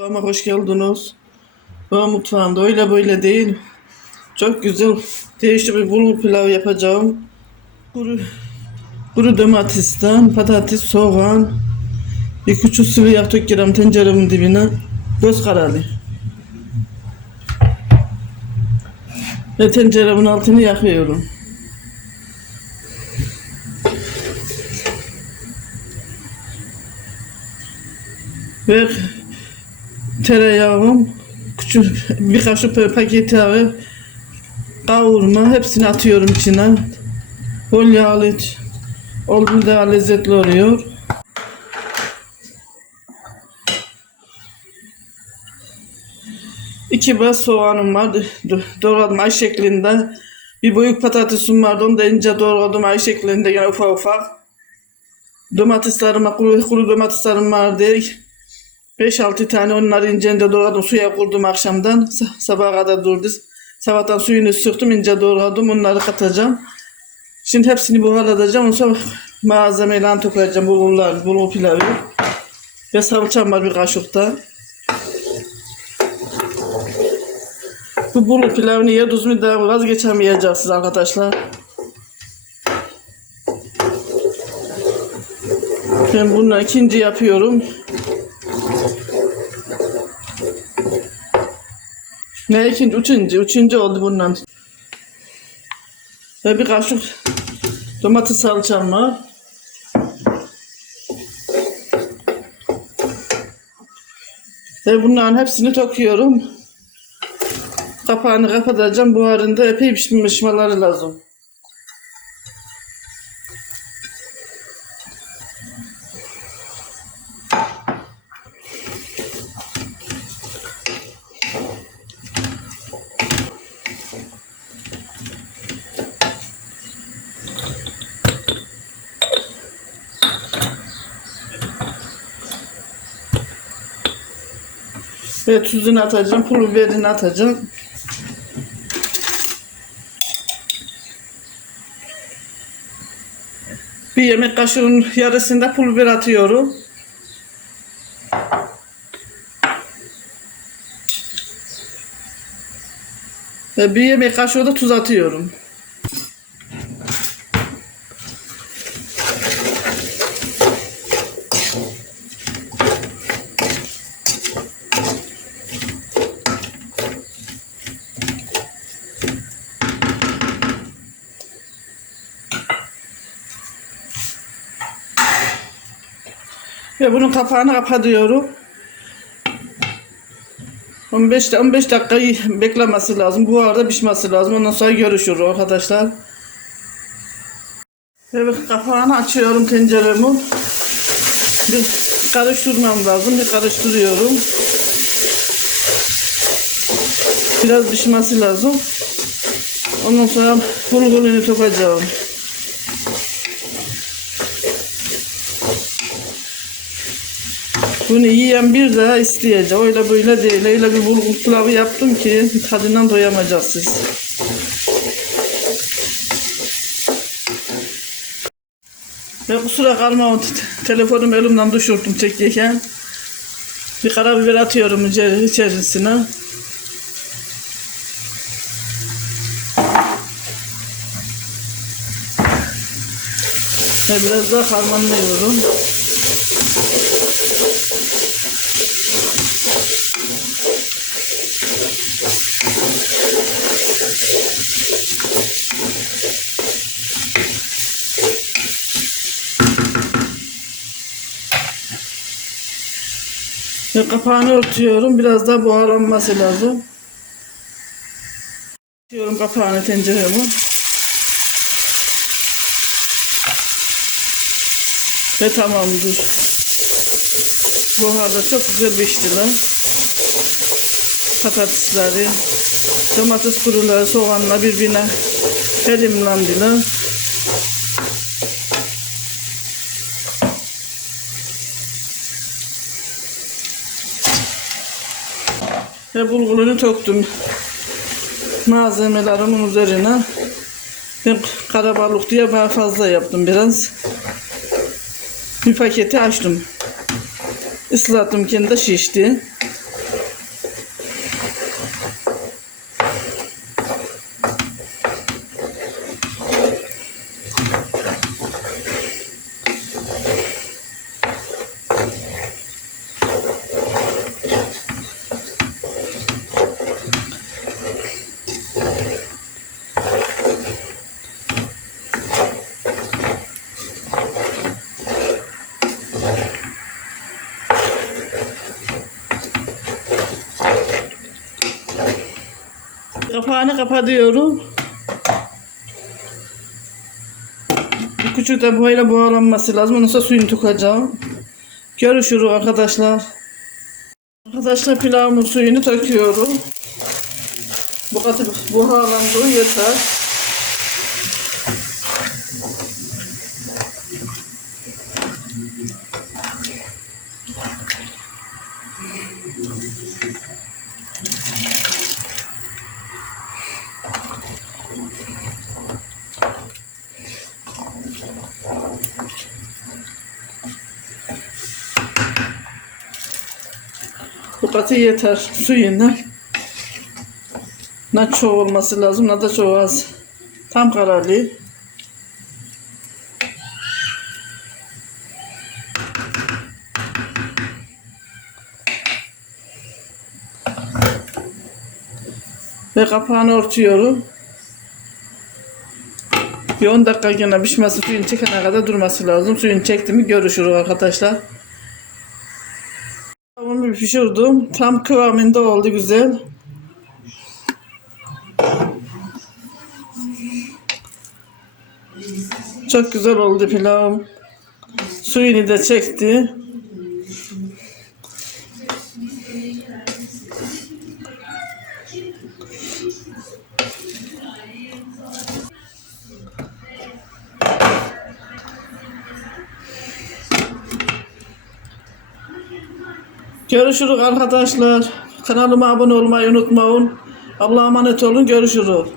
Mutfağıma hoş geldiniz. Ben mutfağımda öyle böyle değil. Çok güzel değişik bir bulgur pilav yapacağım. Kuru, kuru domatesten, patates, soğan, bir küçük sıvı yağ döküyorum tenceremin dibine. Göz kararı. Ve tenceremin altını yakıyorum. Ve tereyağım, küçük bir kaşık paket yağı, kavurma hepsini atıyorum içine. Bol yağlı oldu daha lezzetli oluyor. İki bas soğanım var. Doğradım ay şeklinde. Bir büyük patatesim vardı. Onu da ince doğradım ay şeklinde yani ufak ufak. Domateslerim, kuru, kuru domateslerim vardı. 5-6 tane onları ince ince doğradım. Suya kurdum akşamdan. Sa- sabaha kadar durdu. Sabahtan suyunu sıktım ince doğradım. Onları katacağım. Şimdi hepsini buharlatacağım. Ondan sonra malzemeyle toplayacağım. Bulgurlar, bulgur pilavı. Ve salçam var bir kaşıkta. Bu bulgur pilavını ya tuzunu da vazgeçemeyeceksiniz arkadaşlar. Ben bunu ikinci yapıyorum. Ne ikinci? Üçüncü. Üçüncü oldu bundan. Ve bir kaşık domates salçam var. Ve bunların hepsini tokuyorum. Kapağını kapatacağım. Buharında epey pişirmeleri lazım. Ve tuzunu atacağım, pul biberini atacağım. Bir yemek kaşığının yarısında pul biber atıyorum. Ve bir yemek kaşığı da tuz atıyorum. Ve bunun kapağını kapatıyorum. 15 de- 15 dakika beklemesi lazım. Bu arada pişmesi lazım. Ondan sonra görüşürüz arkadaşlar. Evet kapağını açıyorum tenceremi. Bir karıştırmam lazım. Bir karıştırıyorum. Biraz pişmesi lazım. Ondan sonra bulgurunu topacağım. Bunu yiyen bir daha isteyecek. Öyle böyle değil. Öyle bir bulgur pilavı yaptım ki tadından doyamayacaksınız. Ve kusura kalma o te- telefonumu elimden düşürdüm çekirken. Bir karabiber atıyorum içeri- içerisine. Ve biraz daha harmanlıyorum. Ve kapağını örtüyorum. Biraz daha buharlanması lazım. Örtüyorum kapağını tenceremi. Ve tamamdır. Buharda çok güzel piştiler. Patatesleri, domates kuruları, soğanla birbirine elimlendiler. Ve bulgurunu töktüm malzemelerimin üzerine. Ben karabalık diye ben fazla yaptım biraz. Bir paketi açtım. Islattım kendi şişti. Kapağını kapatıyorum. Bu küçük de böyle buharlanması lazım. Ondan sonra suyunu tukacağım. Görüşürüz arkadaşlar. Arkadaşlar pilavımın suyunu takıyorum. Bu kadar buharlandığı yeter. Bu katı yeter suyundan. Ne çok olması lazım ne da çok az. Tam kararlı. Ve kapağını örtüyorum. Bir 10 dakika gene pişmesi suyun çekene kadar durması lazım. Suyun çekti mi görüşürüz arkadaşlar. Tavuğumu pişirdim. Tam kıvamında oldu güzel. Çok güzel oldu pilav. Suyunu da çekti. Görüşürüz arkadaşlar. Kanalıma abone olmayı unutmayın. Allah'a emanet olun. Görüşürüz.